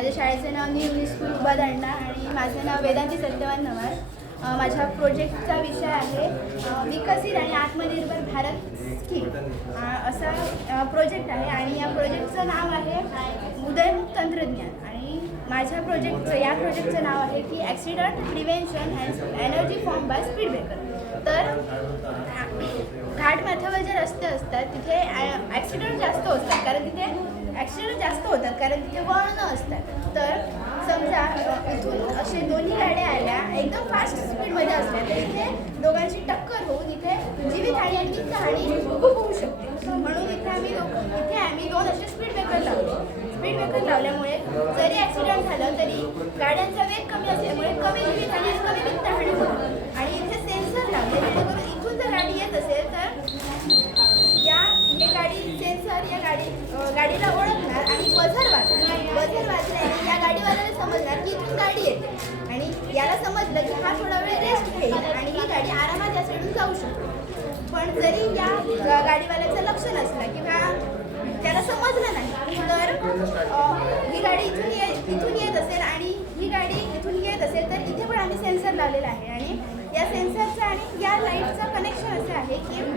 माझ्या शाळेचं नाव new English school उबादांडा आणि माझं नाव वेदांती सत्यवान नवार. माझ्या प्रोजेक्टचा विषय आहे विकसित आणि आत्मनिर्भर भारत स्कीम असा प्रोजेक्ट आहे आणि या प्रोजेक्टचं नाव आहे उदयमुक्त तंत्रज्ञान. आणि माझ्या या प्रोजेक्टचं नाव आहे की accident prevention and energy form by speed breaker. तर घाट माथ्यावर जे रस्ते असतात तिथे ॲक्सिडंट जास्त होतात कारण तिथे वळणं असतात. तर समजा इथून असे दोन्ही गाड्या आल्या एकदम फास्ट स्पीडमध्ये असल्या तर इथे दोघांची टक्कर होऊन इथे जीवितहानी आणि वित्तहानी खूप होऊ शकते. म्हणून इथे आम्ही दोन असे स्पीड ब्रेकर लावल्यामुळे जरी ॲक्सिडेंट झालं तरी गाड्यांचा वेग कमी असल्यामुळे कमी जीवितहानी आणि कमी वित्तहानी होते. आणि इथे सेन्सर लावले जेणेकरून इथून जर गाडी येत असेल तर गाडीला ओळखणार आणि बझर वाजल्याने या गाडीवाल्याला समजणार की इथून गाडी येते आणि याला समजलं की हा थोडा वेळ रेस्ट घेईल आणि ही गाडी आरामात या साईडून जाऊ शकते. पण जरी या गाडीवाल्याचं लक्ष नसलं किंवा त्याला समजलं नाही तर ही गाडी इथून येत असेल आणि ही गाडी इथून येत असेल तर इथे पण आम्ही सेन्सर लावलेला आहे. आणि या सेन्सरचं आणि या लाईटचं कनेक्शन असं आहे की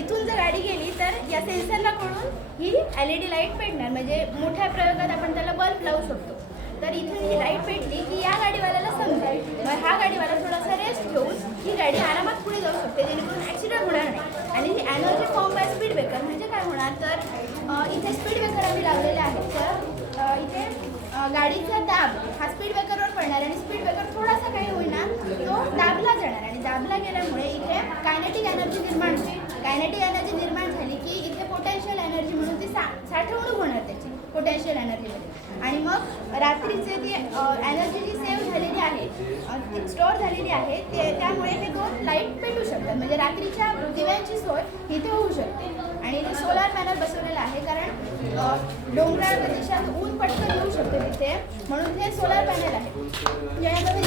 इथून जर गाडी गेली तर या सेन्सरला कडून ही LED लाईट पेटणार. म्हणजे मोठ्या प्रयोगात आपण त्याला बल्ब लावू शकतो. तर इथून ही लाईट पेटली की या गाडीवाल्याला समजेल. मग हा गाडीवाला थोडासा रेस्ट घेऊन ही गाडी आरामात पुढे जाऊ शकते जेणेकरून ॲक्सिडेंट होणार नाही. आणि ही energy form by speed breaker म्हणजे काय होणार तर इथे स्पीड ब्रेकर आम्ही लावलेले आहेत. तर इथे गाडीचा दाब हा स्पीड ब्रेकरवर पडणार आणि स्पीड ब्रेकर थोडासा काही होईना तो दाबला जाणार आणि दाबला गेल्यामुळे इथे कायनेटिक एनर्जी निर्माण होईल. कायनेटिक एनर्जी निर्माण झाली की इथे पोटेन्शियल एनर्जी म्हणून ती साठवणूक होणार त्याची पोटेन्शियल एनर्जीमध्ये. आणि मग रात्रीचे ती एनर्जी जी सेव्ह झालेली आहे ती स्टोअर झालेली आहे त्यामुळे हे दोन लाईट पेटू शकतात. म्हणजे रात्रीच्या दिव्यांची सोय इथे होऊ शकते. आणि इथे सोलार पॅनल बसवलेला आहे कारण डोंगराळ प्रदेशात ऊन पटकन येऊ शकते तिथे म्हणून हे सोलार पॅनल आहे. यामध्ये